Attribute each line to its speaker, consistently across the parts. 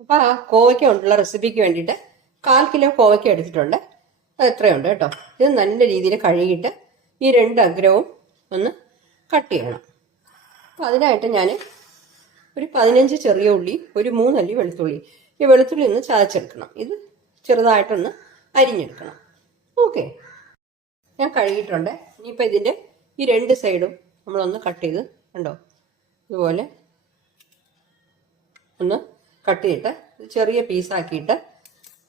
Speaker 1: അപ്പോൾ ആ കോവയ്ക്ക കൊണ്ടുള്ള റെസിപ്പിക്ക് വേണ്ടിയിട്ട് കാൽ കിലോ കോവയ്ക്ക എടുത്തിട്ടുണ്ട്. അത് എത്രയുണ്ട് കേട്ടോ? ഇത് നല്ല രീതിയിൽ കഴുകിയിട്ട് ഈ രണ്ട് അഗ്രവും ഒന്ന് കട്ട് ചെയ്യണം. അപ്പോൾ അതിനായിട്ട് ഞാൻ ഒരു പതിനഞ്ച് ചെറിയ ഉള്ളി ഒരു മൂന്നല്ലി വെളുത്തുള്ളി. ഈ വെളുത്തുള്ളി ഒന്ന് ചതച്ചെടുക്കണം. ഇത് ചെറുതായിട്ടൊന്ന് അരിഞ്ഞെടുക്കണം. ഓക്കെ. ഞാൻ കഴുകിയിട്ടുണ്ട്. ഇനിയിപ്പോൾ ഇതിന്റെ ഈ രണ്ട് സൈഡും നമ്മളൊന്ന് കട്ട് ചെയ്ത് കണ്ടോ? ഇതുപോലെ ഒന്ന് കട്ട് ചെയ്തിട്ട് ചെറിയ പീസാക്കിയിട്ട്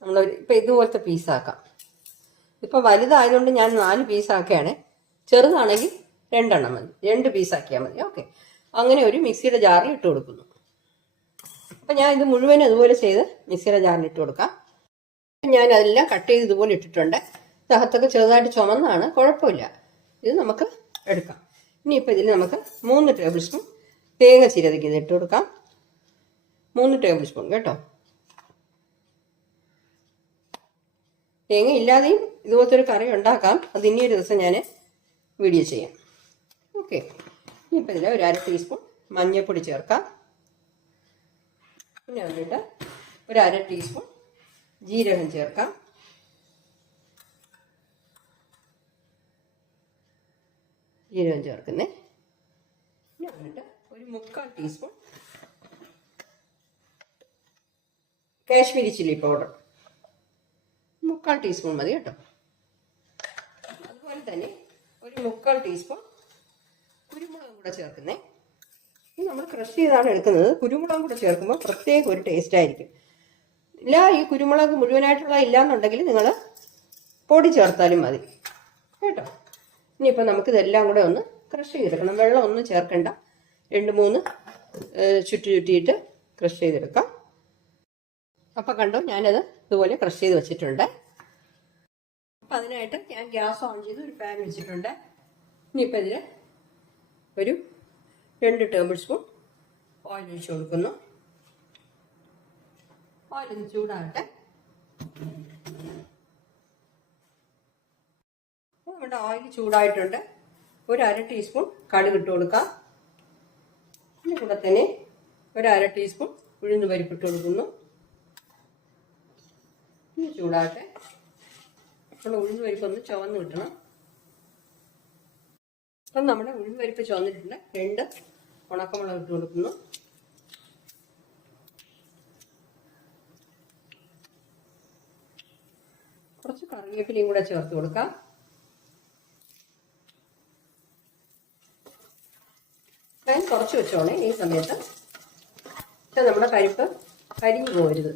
Speaker 1: നമ്മൾ ഇപ്പം ഇതുപോലത്തെ പീസാക്കാം ഇപ്പം വലുതായതുകൊണ്ട് ഞാൻ നാല് പീസാക്കുകയാണ് ചെറുതാണെങ്കിൽ രണ്ടെണ്ണം മതി. രണ്ട് പീസാക്കിയാൽ മതി. ഓക്കെ അങ്ങനെ ഒരു മിക്സിയുടെ ജാറിൽ ഇട്ട് കൊടുക്കുന്നു. അപ്പം ഞാൻ ഇത് മുഴുവൻ അതുപോലെ ചെയ്ത് മിക്സിയുടെ ജാറിൽ ഇട്ട് കൊടുക്കാം. ഞാൻ അതെല്ലാം കട്ട് ചെയ്ത് ഇതുപോലെ ഇട്ടിട്ടുണ്ട്. അകത്തൊക്കെ ചെറുതായിട്ട് ചുമന്നാണ്. കുഴപ്പമില്ല. ഇത് നമുക്ക് എടുക്കാം. ഇനിയിപ്പോൾ ഇതിൽ നമുക്ക് മൂന്ന് ടേബിൾ സ്പൂൺ തേങ്ങ ചീരതയ്ക്ക് ഇത് ഇട്ട് കൊടുക്കാം. മൂന്ന് ടേബിൾ സ്പൂൺ കേട്ടോ. തേങ്ങ ഇല്ലാതെയും ഇതുപോലത്തെ ഒരു കറി ഉണ്ടാക്കാം. അത് ഇനി ഒരു ദിവസം ഞാൻ വീഡിയോ ചെയ്യാം. ഓക്കെ. ഇനിയിപ്പോൾ ഇതിൽ ഒരു അര ടീസ്പൂൺ മഞ്ഞൾപ്പൊടി ചേർക്കാം. പിന്നെ വന്നിട്ട് ഒരു അര ടീസ്പൂൺ ജീരകം ചേർക്കാം. ജീരകം ചേർക്കുന്നേ. പിന്നെ വന്നിട്ട് ഒരു മുക്കാൽ ടീസ്പൂൺ കാശ്മീരി ചില്ലി പൗഡർ. മുക്കാൽ ടീസ്പൂൺ മതി കേട്ടോ. അതുപോലെ തന്നെ ഒരു മുക്കാൽ ടീസ്പൂൺ കുരുമുളകും കൂടെ ചേർക്കുന്നേ. നമ്മൾ ക്രഷ് ചെയ്താണ് എടുക്കുന്നത്. കുരുമുളകും കൂടെ ചേർക്കുമ്പോൾ പ്രത്യേക ഒരു ടേസ്റ്റ് ആയിരിക്കും. ഇല്ല ഈ കുരുമുളക് മുഴുവനായിട്ടുള്ള ഇല്ലാന്നുണ്ടെങ്കിൽ നിങ്ങൾ പൊടി ചേർത്താലും മതി. കേട്ടോ? ഇനിയിപ്പോൾ നമുക്കിതെല്ലാം കൂടെ ഒന്ന് ക്രഷ് ചെയ്തെടുക്കണം. വെള്ളം ഒന്നും ചേർക്കണ്ട. രണ്ട് മൂന്ന് ചുറ്റി ചുറ്റിയിട്ട് ക്രഷ് ചെയ്തെടുക്കാം. അപ്പം കണ്ടു ഞാനത് ഇതുപോലെ ക്രഷ് ചെയ്ത് വെച്ചിട്ടുണ്ട്. അപ്പം അതിനായിട്ട് ഞാൻ ഗ്യാസ് ഓൺ ചെയ്ത് ഒരു പാൻ വെച്ചിട്ടുണ്ട്. ഇനിയിപ്പോൾ ഇതിൽ ഒരു രണ്ട് ടേബിൾ സ്പൂൺ ഓയിൽ ഒഴിച്ച് കൊടുക്കുന്നു. ഓയിൽ ഒന്ന് ചൂടാകട്ടെ. നമ്മുടെ ഓയിൽ ചൂടായിട്ടുണ്ട്. ഒരു അര ടീസ്പൂൺ കടുക് ഇട്ട് കൊടുക്കാം. അതിന്റെ കൂടെ തന്നെ ഒരു അര ടീസ്പൂൺ ഉഴുന്ന് പരിപ്പിട്ട് കൊടുക്കുന്നു. ഇനി ചൂടാകട്ടെ നമ്മൾ ഉഴുന്ന് പരിപ്പ് ഒന്ന് ചുവന്ന് വിട്ടണം അപ്പം നമ്മുടെ ഉഴുന്ന് പരിപ്പ് ചുവന്നിട്ടുണ്ട്. രണ്ട് ഉണക്കമുളക് ഇട്ട് കൊടുക്കുന്നു. കുറച്ച് കറിവേപ്പിലയും കൂടെ ചേർത്ത് കൊടുക്കാം. ഞാൻ കുറച്ച് വെച്ചോളേ ഈ സമയത്ത്. പക്ഷെ നമ്മുടെ പരിപ്പ് കരിഞ്ഞു പോകരുത്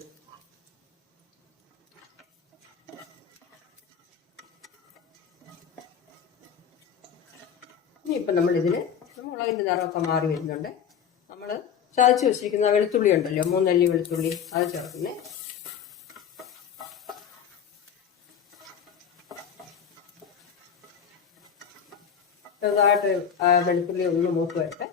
Speaker 1: ഇനിയിപ്പം നമ്മളിതിന് മുളകിന്റെ നിറമൊക്കെ മാറി വരുന്നുണ്ട്. നമ്മൾ ചതച്ച് വെച്ചിരിക്കുന്ന വെളുത്തുള്ളി ഉണ്ടല്ലോ മൂന്നല്ലി വെളുത്തുള്ളി അത് ചേർക്കുന്നേ. ചെറുതായിട്ട് വെളുത്തുള്ളി ഒന്ന് മൂത്ത് വരട്ടെ.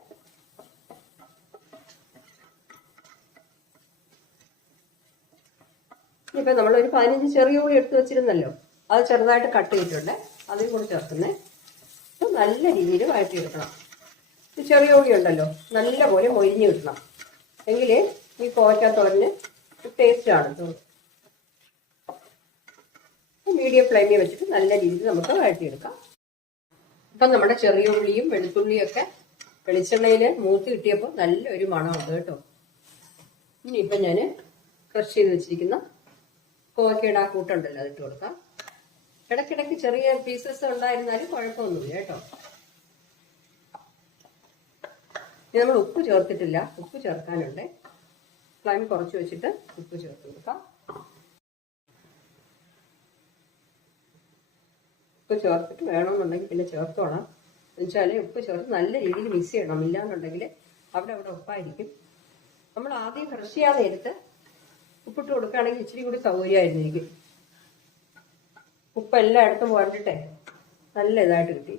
Speaker 1: ഇപ്പൊ നമ്മളൊരു പതിനഞ്ച് ചെറിയ ഉള്ളി എടുത്തു വെച്ചിരുന്നല്ലോ അത് ചെറുതായിട്ട് കട്ട് ചെയ്തിട്ടുണ്ട് അതിൽ കൂടി ചേർക്കുന്നേ. ഇത് നല്ല രീതിയിൽ വഴറ്റിയെടുക്കണം ഈ ചെറിയ ഉള്ളി ഉണ്ടല്ലോ. നല്ല പോലെ മൊരിഞ്ഞ് കിട്ടണം. എങ്കിൽ ഈ കോവയ്ക്കത്തോരന് ടേസ്റ്റ് ആണ് മീഡിയം ഫ്ലെയിമിൽ വെച്ചിട്ട് നല്ല രീതിയിൽ നമുക്ക് വഴറ്റിയെടുക്കാം. ഇപ്പം നമ്മുടെ ചെറിയ ഉള്ളിയും വെളുത്തുള്ളിയും ഒക്കെ വെളിച്ചെണ്ണയിൽ മൂത്ത് കിട്ടിയപ്പോൾ നല്ല നല്ലൊരു മണമുണ്ട് കേട്ടോ. ഇനിയിപ്പം ഞാൻ ക്രഷ് ചെയ്ത് വെച്ചിരിക്കുന്ന കോക്കയുടെ ആ കൂട്ടുണ്ടല്ലോ അതിട്ട് കൊടുക്കാം. ഇടയ്ക്കിടയ്ക്ക് ചെറിയ പീസസ് ഉണ്ടായിരുന്നാലും കുഴപ്പമൊന്നുമില്ല കേട്ടോ. ഇനി നമ്മൾ ഉപ്പ് ചേർത്തിട്ടില്ല. ഉപ്പ് ചേർക്കാനുണ്ട്. ഫ്ലൈം കുറച്ച് വെച്ചിട്ട് ഉപ്പ് ചേർത്ത് കൊടുക്കാം. ഉപ്പ് ചേർത്തിട്ട് വേണമെന്നുണ്ടെങ്കിൽ പിന്നെ ചേർത്തോണം. എന്നുവെച്ചാൽ ഉപ്പ് ചേർത്ത് നല്ല രീതിയിൽ മിക്സ് ചെയ്യണം. ഇല്ലാന്നുണ്ടെങ്കിൽ അവിടെ അവിടെ ഉപ്പായിരിക്കും. നമ്മൾ ആദ്യം ഫ്രഷ് ചെയ്യാൻ നേരത്ത് ഉപ്പിട്ട് കൊടുക്കുകയാണെങ്കിൽ ഇച്ചിരി കൂടി സൗകര്യമായിരുന്നിരിക്കും ഉപ്പ് എല്ലായിടത്തും വേണ്ടിട്ടെ നല്ല ഇതായിട്ട് കിട്ടി.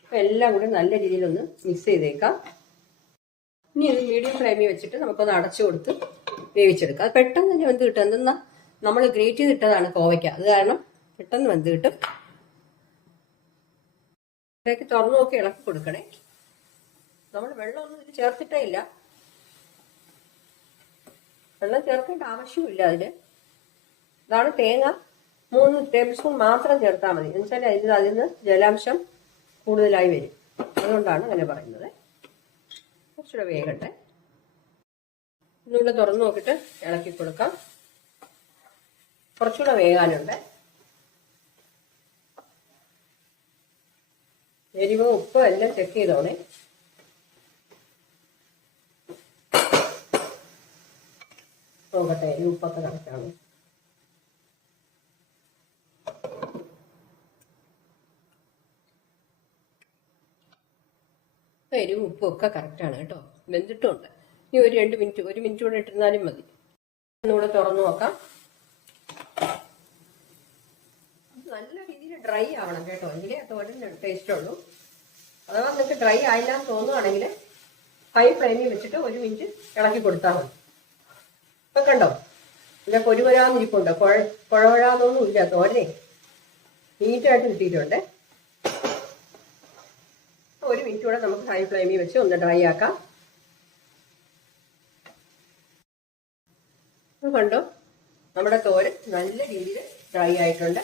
Speaker 1: അപ്പം എല്ലാം കൂടി നല്ല രീതിയിലൊന്ന് മിക്സ് ചെയ്തേക്കാം. ഇനി ഇത് മീഡിയം ഫ്ലെയിമിൽ വെച്ചിട്ട് നമുക്കൊന്ന് അടച്ചു കൊടുത്ത് വേവിച്ചെടുക്കാം. അത് പെട്ടെന്ന് തന്നെ വെന്ത് കിട്ടും. എന്തെന്നാ? നമ്മൾ ഗ്രേറ്റ് ചെയ്ത് ഇട്ടതാണ് കോവയ്ക്ക. അത് കാരണം പെട്ടെന്ന് വെന്ത് കിട്ടും. ഇതൊക്കെ തുറന്നു നോക്കി ഇളക്കി കൊടുക്കണേ. നമ്മൾ വെള്ളമൊന്നും ഇതിൽ ചേർത്തിട്ടേ ഇല്ല. വെള്ളം ചേർക്കേണ്ട ആവശ്യമില്ല അതിൽ ഇതാണ് തേങ്ങ. മൂന്ന് ടേബിൾ സ്പൂൺ മാത്രം ചേർത്താൽ മതി. എന്നുവെച്ചാൽ അതിൽ അതിൽ നിന്ന് ജലാംശം കൂടുതലായി വരും. അതുകൊണ്ടാണ് അങ്ങനെ പറയുന്നത്. കുറച്ചുകൂടെ വേഗട്ടെ ഒന്നുകൂടെ തുറന്നു നോക്കിയിട്ട് ഇളക്കി കൊടുക്കാം. കുറച്ചുകൂടെ വേകാനുണ്ട്. എരിവും ഉപ്പും എല്ലാം ചെക്ക് ചെയ്തോണേ നോക്കട്ടെ എരിവ് ഉപ്പൊക്കെ കണക്കാണ് ഇപ്പൊ എരിവും ഉപ്പും ഒക്കെ കറക്റ്റാണ് കേട്ടോ. വെന്തിട്ടുണ്ട്. ഇനി ഒരു രണ്ട് മിനിറ്റ് ഒരു മിനിറ്റ് കൂടെ ഇട്ടിരുന്നാലും മതി. ഒന്നുകൂടെ തുറന്നു നോക്കാം. നല്ല രീതിയിൽ ഡ്രൈ ആവണം കേട്ടോ. എങ്കിലേ തോരന് ടേസ്റ്റ് ഉള്ളൂ. അഥവാ നിങ്ങൾക്ക് ഡ്രൈ ആയില്ല എന്ന് തോന്നുവാണെങ്കിൽ ഹൈ ഫ്ലെയിമിൽ വെച്ചിട്ട് ഒരു മിനിറ്റ് ഇളക്കി കൊടുത്താൽ മതി. ഇപ്പൊ കണ്ടോ? ഇല്ല പൊരുവരാന്നിരിപ്പുണ്ട് കുഴ കുഴവഴാന്നൊന്നും ഇല്ല തോരനെ. നീറ്റായിട്ട് കിട്ടിയിട്ടുണ്ട്. മിനിറ്റ് നമുക്ക് ഹൈ ഫ്ലെയിമിൽ വെച്ച് ഒന്ന് ഡ്രൈ ആക്കാം. കണ്ടോ? നമ്മുടെ തോരൻ നല്ല രീതിയിൽ ഡ്രൈ ആയിട്ടുണ്ട്.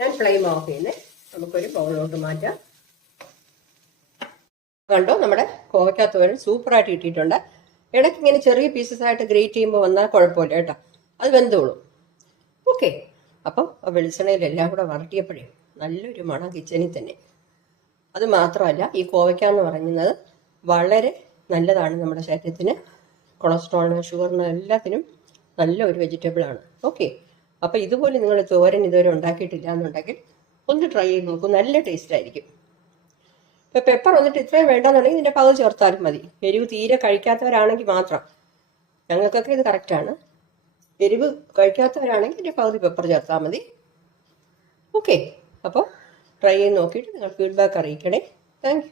Speaker 1: ഞാൻ ഫ്ലെയിം ഓഫ് ചെയ്യുന്നേ. നമുക്കൊരു ബൗളിലോട്ട് മാറ്റാം. കണ്ടോ? നമ്മുടെ കോവയ്ക്ക തോരൻ സൂപ്പറായിട്ട് കിട്ടിയിട്ടുണ്ട്. ഇടയ്ക്ക് ഇങ്ങനെ ചെറിയ പീസസ് ആയിട്ട് ഗ്രേറ്റ് ചെയ്യുമ്പോൾ വന്നാൽ കുഴപ്പമില്ല കേട്ടോ. അത് വെന്തോളും. ഓക്കെ അപ്പം വെളിച്ചെണ്ണയിൽ എല്ലാം കൂടെ വരട്ടിയപ്പോഴേ നല്ലൊരു മണം കിച്ചണിൽ തന്നെ. അത് മാത്രമല്ല ഈ കോവയ്ക്ക എന്ന് പറയുന്നത് വളരെ നല്ലതാണ് നമ്മുടെ ശരീരത്തിന്. കൊളസ്ട്രോളിന് ഷുഗറിന് എല്ലാത്തിനും നല്ല ഒരു വെജിറ്റബിൾ ആണ്. ഓക്കെ അപ്പോൾ ഇതുപോലെ നിങ്ങൾ തോരൻ ഇതുവരെ ഉണ്ടാക്കിയിട്ടില്ല എന്നുണ്ടെങ്കിൽ ഒന്ന് ട്രൈ ചെയ്ത് നോക്കൂ. നല്ല ടേസ്റ്റ് ആയിരിക്കും. ഇപ്പം പെപ്പർ വന്നിട്ട് ഇത്രയും വേണ്ടെന്നുണ്ടെങ്കിൽ ഇതിന്റെ പകുതി ചേർത്താലും മതി. എരിവ് തീരെ കഴിക്കാത്തവരാണെങ്കിൽ മാത്രം. ഞങ്ങൾക്കൊക്കെ ഇത് കറക്റ്റാണ് എരിവ് കഴിക്കാത്തവരാണെങ്കിൽ ഇതിന്റെ പകുതി പെപ്പർ ചേർത്താൽ മതി. ഓക്കെ അപ്പോൾ ട്രൈ ചെയ്ത് നോക്കിയിട്ട് നിങ്ങൾ ഫീഡ്ബാക്ക് അറിയിക്കണേ. താങ്ക്